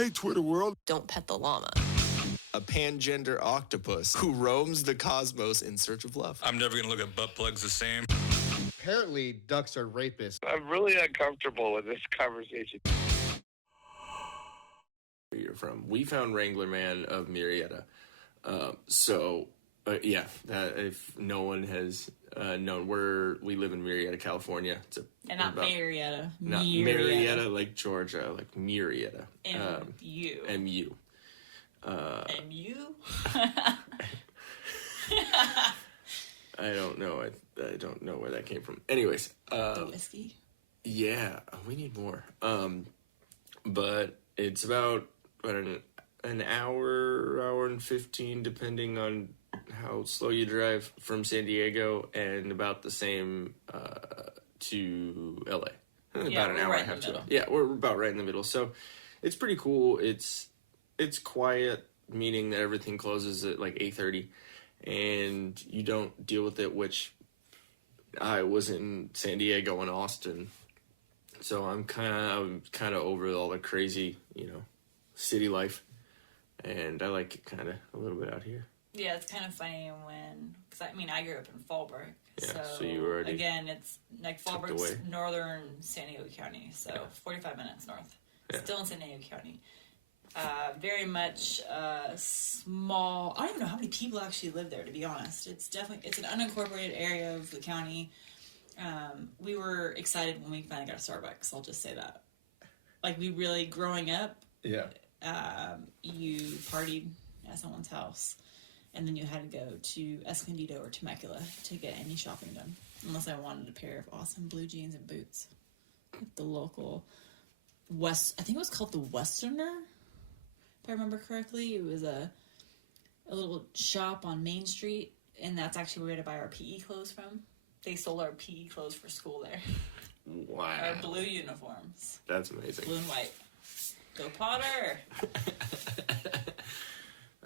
Hey, Twitter world. Don't pet the llama. A pangender octopus who roams the cosmos in search of love. I'm never going to look at butt plugs the same. Apparently, ducks are rapists. I'm really uncomfortable with this conversation. Where you're from. We found Wrangler Man of Murrieta. Yeah, if no one has known, we live in Murrieta, California. And not Marietta. Not Marietta, like Georgia, like Murrieta. M-U. M-U. M-U? I don't know. I don't know where that came from. Anyways. The whiskey? Yeah, we need more. But it's about, an hour and 15, depending on how slow you drive from San Diego, and about the same to LA. About an hour and a half to. Yeah, we're about right in the middle. So it's pretty cool. It's quiet, meaning that everything closes at like 8:30, and you don't deal with it, which I was in San Diego and Austin. So I'm kind of over all the crazy, city life, and I like it kind of a little bit out here. Yeah, it's kind of funny because I grew up in Fallbrook. Yeah, so you already again, it's like Fallbrook's northern San Diego County, so 45 minutes north. Yeah. Still in San Diego County. Very much small. I don't even know how many people actually live there, to be honest. It's an unincorporated area of the county. We were excited when we finally got a Starbucks. I'll just say that. Like, we really, growing up, yeah. You partied at someone's house, and then you had to go to Escondido or Temecula to get any shopping done, unless I wanted a pair of awesome blue jeans and boots. The local I think it was called the Westerner, if I remember correctly. It was a little shop on Main Street, and that's actually where we had to buy our PE clothes from. They sold our PE clothes for school there. Wow. Our blue uniforms. That's amazing. Blue and white. Go Potter!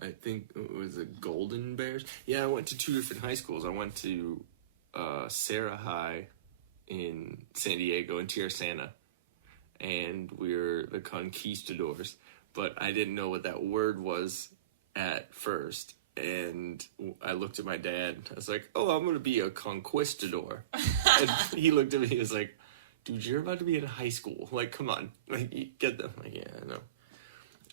I think it was the Golden Bears. Yeah, I went to two different high schools. I went to Sarah High in San Diego, in Tierra, and we were the conquistadors. But I didn't know what that word was at first. And I looked at my dad. I was like, "Oh, I'm going to be a conquistador." And he looked at me. He was like, "Dude, you're about to be in high school. Like, come on. Like, you get them." Like, yeah, I know.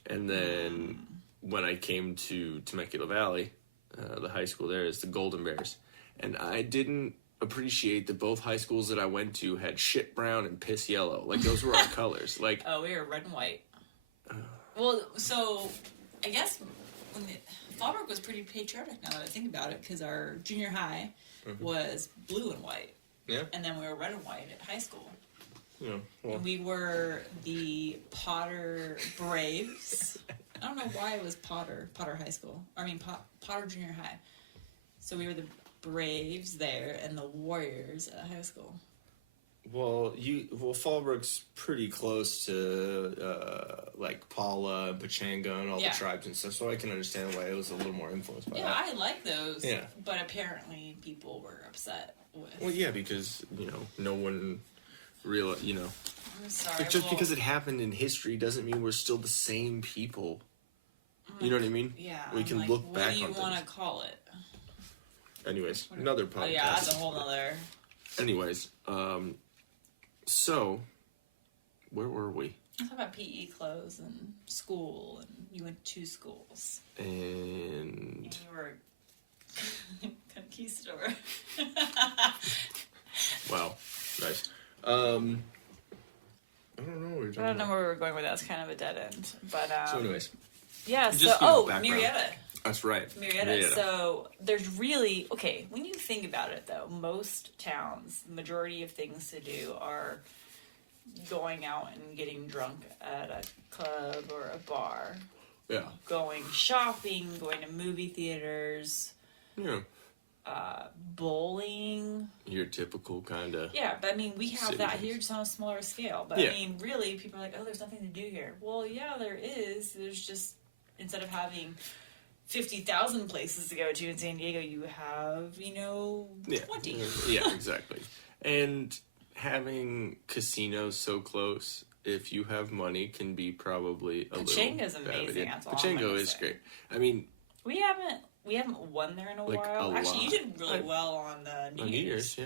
And then when I came to Temecula Valley, the high school there is the Golden Bears. And I didn't appreciate that both high schools that I went to had shit brown and piss yellow. Like, those were our colors. Like, oh, we were red and white. Well, so I guess Fallbrook was pretty patriotic, now that I think about it, because our junior high was blue and white. Yeah. And then we were red and white at high school. Yeah. Well. And we were the Potter Braves. I don't know why it was Potter High School. Potter Junior High. So we were the Braves there and the Warriors at high school. Well, Fallbrook's pretty close to like Paula and Pachanga and all the tribes and stuff, so I can understand why it was a little more influenced by that. Yeah, I like those. Yeah. But apparently people were upset with. Well, yeah, because no one real I'm sorry. Just because it happened in history doesn't mean we're still the same people. You know what I mean? Yeah. We can look back on things. What do you want to call it? Anyways, another podcast. Oh yeah, that's a whole nother. Anyways, so where were we? I talk about PE clothes and school, and you went to 2 schools. And you were conquistador. Wow, nice. I don't know what you're talking about. Where we were going with that. It's kind of a dead end. But so anyways. Yeah, Murrieta. That's right. Murrieta. So there's really, when you think about it though, most towns, the majority of things to do are going out and getting drunk at a club or a bar. Yeah. Going shopping, going to movie theaters. Yeah. Bowling. Your typical kind of. Yeah, but we have that here just on a smaller scale. But really, people are like, "Oh, there's nothing to do here." Well, yeah, there is. There's just, instead of having 50,000 places to go to in San Diego, you have 20. Yeah, exactly. And having casinos so close if you have money, can be probably a Pachenga's little amazing. bad. That's all I'm Pachenga gonna is say. great. I mean, We haven't won there in a Like, while. a Actually, you lot. did really well on the on New Year's. yeah.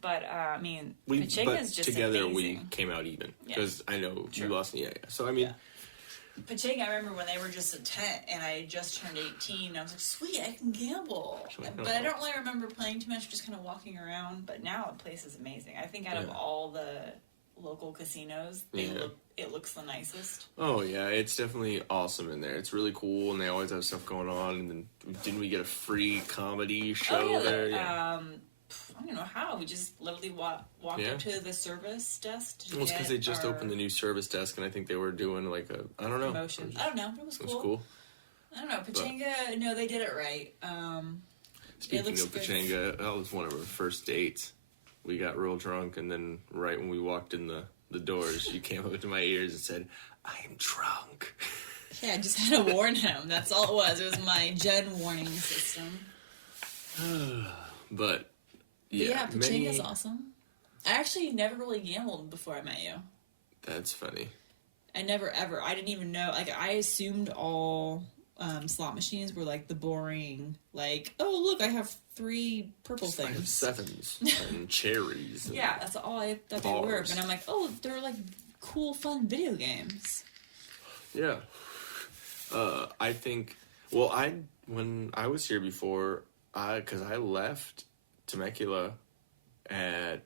But I mean, But Pachenga's just together we amazing. came out even Yeah. because I know True. you lost. Yeah. So I mean, Yeah. Pachenga, I remember when they were just a tent, and I had just turned 18. And I was like, "Sweet, I can gamble." But I don't really remember playing too much, just kind of walking around. But now the place is amazing. I think out of Yeah. all the local casinos, it looks the nicest. oh yeah, it's definitely awesome in there. It's really cool, and they always have stuff going on. And then didn't we get a free comedy show there? Yeah. I don't know how. We just literally walked Yeah. up to the service desk to Well, it's because get they just our opened the new service desk, and I think they were doing like I don't know. promotion. I don't know. It was It cool. was cool. I don't know. Pachanga, no, they did it right. Speaking looks of good. Pachanga, that was one of our first dates. We got real drunk, and then right when we walked in the doors, you came up to my ears and said, "I am drunk." Yeah, I just had to warn him. That's all it was. It was my Jen warning system. But But yeah, Pachanga's awesome. I actually never really gambled before I met you. That's funny. I never ever. I didn't even know. Like, I assumed all slot machines were like the boring, like, oh look, I have 3 purple I have things. sevens and cherries. And Yeah, that's all I thought they were. bars. But I'm like, oh, they're like cool, fun video games. Yeah. I think. Well, when I was here before, because I left Temecula at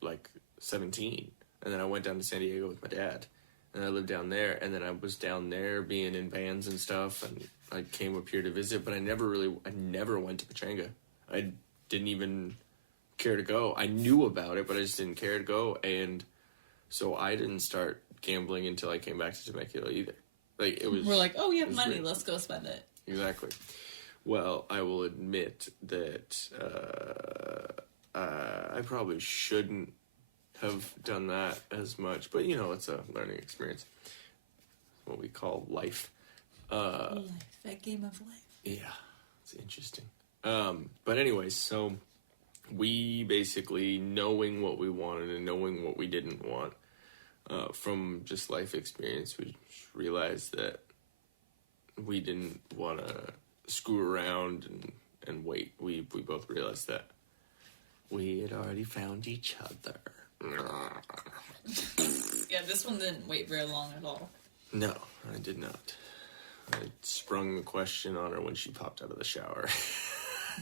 like 17, and then I went down to San Diego with my dad, and I lived down there, and then I was down there being in bands and stuff, and I came up here to visit, but I never went to Pachanga. I didn't even care to go. I knew about it, but I just didn't care to go, and so I didn't start gambling until I came back to Temecula either. Like, it was. We're like, oh, we have was money, great. let's go spend it. Exactly. Well, I will admit that I probably shouldn't have done that as much, but it's a learning experience. What we call life. Life, that game of life. Yeah, it's interesting. But anyways, so we basically, knowing what we wanted and knowing what we didn't want, from just life experience, we realized that we didn't want to screw around and wait. We both realized that we had already found each other. Yeah, this one didn't wait very long at all. No, I did not. I sprung the question on her when she popped out of the shower.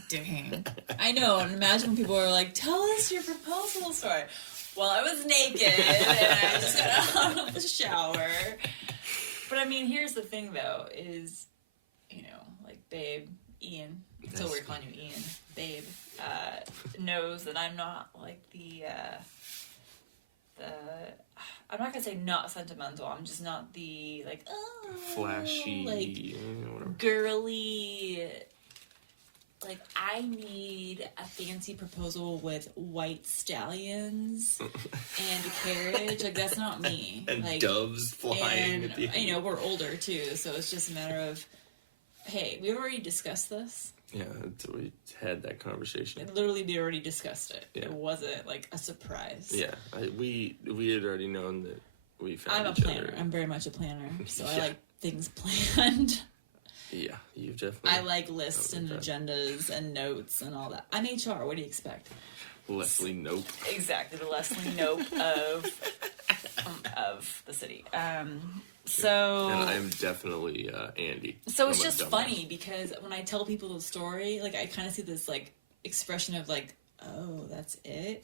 Dang. I know, and imagine when people are like, tell us your proposal story. Well, I was naked, and I just got out of the shower. But I mean, here's the thing, though, is, like, babe, Ian, so we're calling you Ian, babe, knows that I'm not, like, I'm not gonna say not sentimental, I'm just not the, like, oh, Flashy, like, whatever. girly, like, I need a fancy proposal with white stallions and a carriage. Like, that's not me. And like, doves flying. and, at the end. we're older, too, so it's just a matter of, hey, we've already discussed this. Yeah, we had that conversation. Literally, we already discussed it. Yeah. It wasn't, like, a surprise. Yeah, we had already known that we found I'm a each planner. other. I'm very much a planner, so I Yeah. like things planned. Yeah, you've definitely. I like lists and that. agendas and notes and all that. I'm HR. What do you expect? Leslie Nope. Exactly, the Leslie Nope of the city. So And I'm definitely Andy. So it's I'm a just dumbass. funny because when I tell people the story, like, I kind of see this, like, expression of, like, oh, that's it.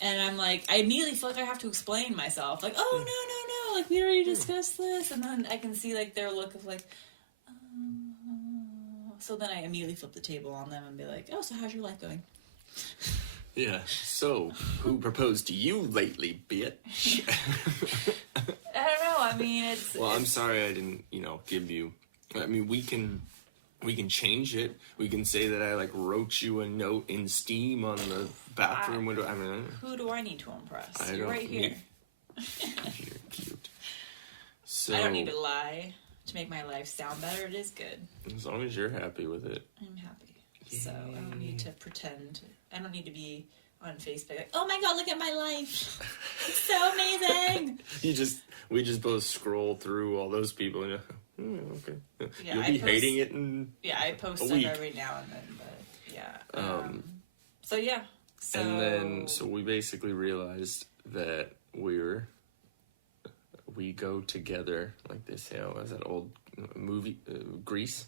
And I'm like, I immediately feel like I have to explain myself. Like, oh, no, like, we already discussed this. And then I can see, like, their look of, like, oh. So then I immediately flip the table on them and be like, oh, so how's your life going? Yeah. So, who proposed to you lately, bitch? I don't know. I mean, it's... Well, I'm sorry I didn't, give you. I mean, we can change it. We can say that I, like, wrote you a note in steam on the bathroom window. I mean, Who do I need to impress? I You're don't right here. need- you're cute. So, I don't need to lie to make my life sound better. It is good. as long as you're happy with it. I'm happy. So I don't need to pretend. I don't need to be on Facebook. Like, oh my god, look at my life. It's so amazing. We just both scroll through all those people and okay. Yeah, You'll be hating it in I post a stuff week. every now and then, but yeah. So yeah. And then we basically realized that we go together, like they say, as that old movie, Grease.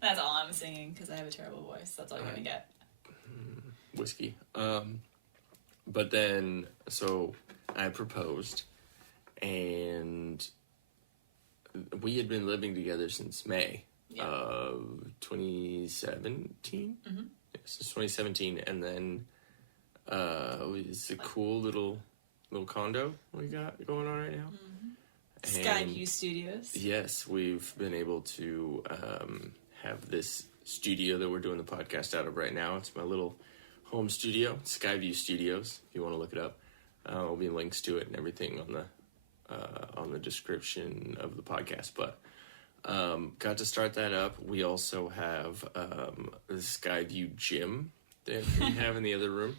That's all I'm singing because I have a terrible voice. That's all you're gonna get. Whiskey. But then, so I proposed, and we had been living together since May of 2017. Mm-hmm. Yes, it's 2017, and then it's a cool little condo we got going on right now. Mm-hmm. SKYVIEW Studios. Yes, we've been able to have this studio that we're doing the podcast out of right now. It's my little home studio, SKYVIEW Studios. If you want to look it up, there'll be links to it and everything on the description of the podcast. But got to start that up. We also have the SKYVIEW gym that we have in the other room,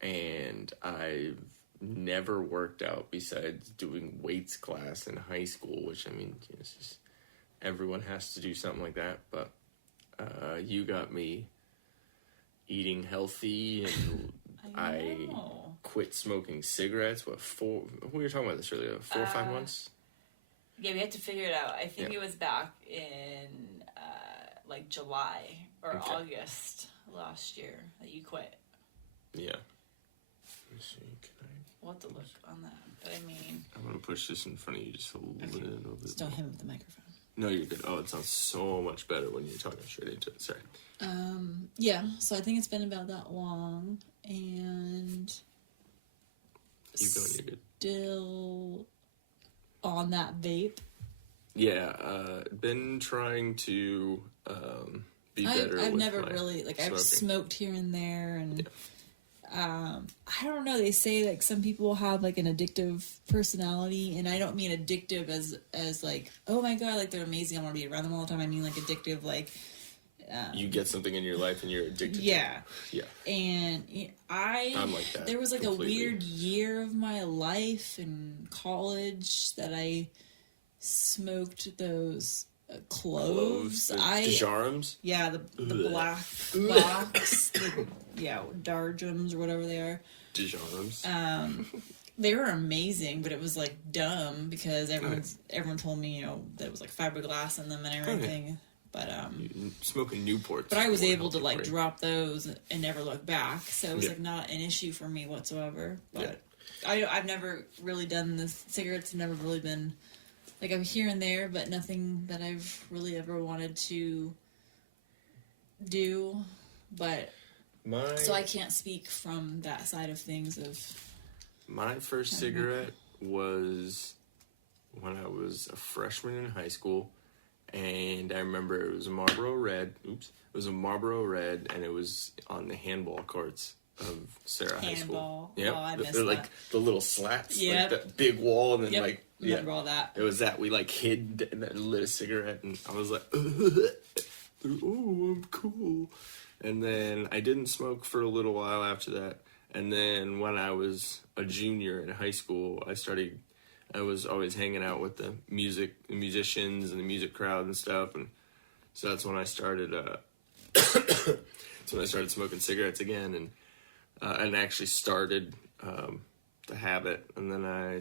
and I've never worked out besides doing weights class in high school, which, I mean, it's just, everyone has to do something like that. But you got me eating healthy, and I quit smoking cigarettes. We were talking about this earlier, 4 or 5 months? Yeah, we had to figure it out. I think it was back in like July or August last year that you quit. Yeah. Let me see, We'll have to look on that. But I mean, I'm going to push this in front of you just a little bit. just don't hit him with the microphone. No, you're good. Oh, it sounds so much better when you're talking straight into it. Sorry. Yeah, so I think it's been about that long, and Keep going, you're good. still on that vape. Yeah, been trying to be better. I've with never my really, like, smoking. I've smoked here and there, and I don't know, they say, like, some people have, like, an addictive personality, and I don't mean addictive as like, oh my god, like, they're amazing, I want to be around them all the time. I mean, like, addictive, like, you get something in your life and you're addicted to it. Yeah. And I'm like that. There was, like, completely. a weird year of my life in college that I smoked those cloves. The Dejarums? Yeah, the black box, Darjums or whatever they are. Dejarums. They were amazing, but it was, like, dumb because everyone told me, you know, that it was, like, fiberglass in them and everything. But smoking Newports. but I was able to, like, drop those and never look back, so it was like not an issue for me whatsoever. But I've never really done the cigarettes. Have never really been, like, I'm here and there, but nothing that I've really ever wanted to do. But so I can't speak from that side of things. My first cigarette was when I was a freshman in high school. And I remember it was a Marlboro Red. Oops. It was a Marlboro Red, and it was on the handball courts of Sarah High School. Yeah, oh, I missed they're that. like the little slats, Yep. like that big wall, and then remember all that. It was that we like hid and then lit a cigarette, and I was like, oh, I'm cool. And then I didn't smoke for a little while after that. And then when I was a junior in high school, I was always hanging out with the musicians and the music crowd and stuff, and so that's when I started. Smoking cigarettes again, and actually started the habit. And then I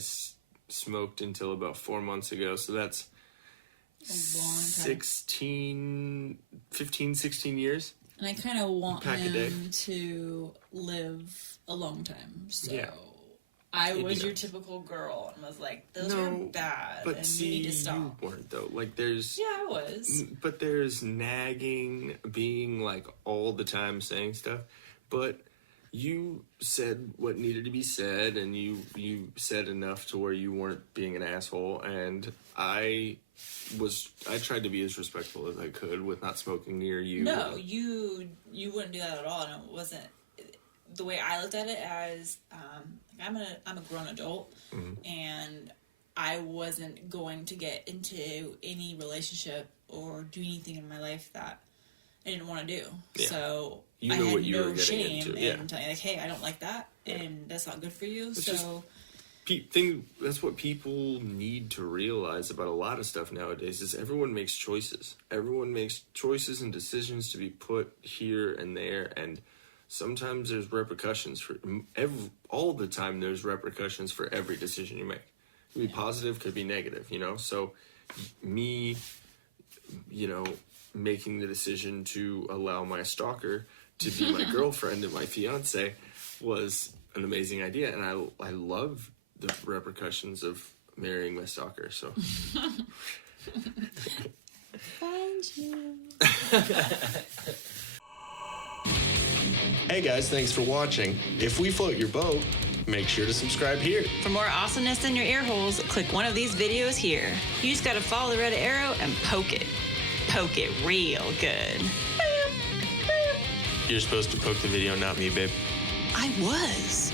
smoked until about 4 months ago. So that's A long time. 15, 16 years. And I kind of want Pack a day. him to live a long time. So Yeah. I It'd be was your nice. typical girl and was like, those No, are bad, But and see, you need to you stop. weren't though. Like there's. Yeah, I was. But there's nagging, being like all the time saying stuff. But you said what needed to be said, and you said enough to where you weren't being an asshole. And I tried to be as respectful as I could with not smoking near you. No, you wouldn't do that at all, and it wasn't the way I looked at it as I'm a grown adult, and I wasn't going to get into any relationship or do anything in my life that I didn't want to do. Yeah. So You I knew had what you no were getting shame into, in yeah. telling, like, hey, I don't like that, and that's not good for you. It's so that's what people need to realize about a lot of stuff nowadays is everyone makes choices. Everyone makes choices and decisions to be put here and there, and sometimes there's repercussions for all the time. There's repercussions for every decision you make. Could be positive, could be negative, you know? So me, you know, making the decision to allow my stalker to be my girlfriend and my fiance was an amazing idea, and I love the repercussions of marrying my stalker. So find you. Hey guys, thanks for watching. If we float your boat, make sure to subscribe here. For more awesomeness in your ear holes, click one of these videos here. You just gotta follow the red arrow and poke it. Poke it real good. You're supposed to poke the video, not me, babe. I was.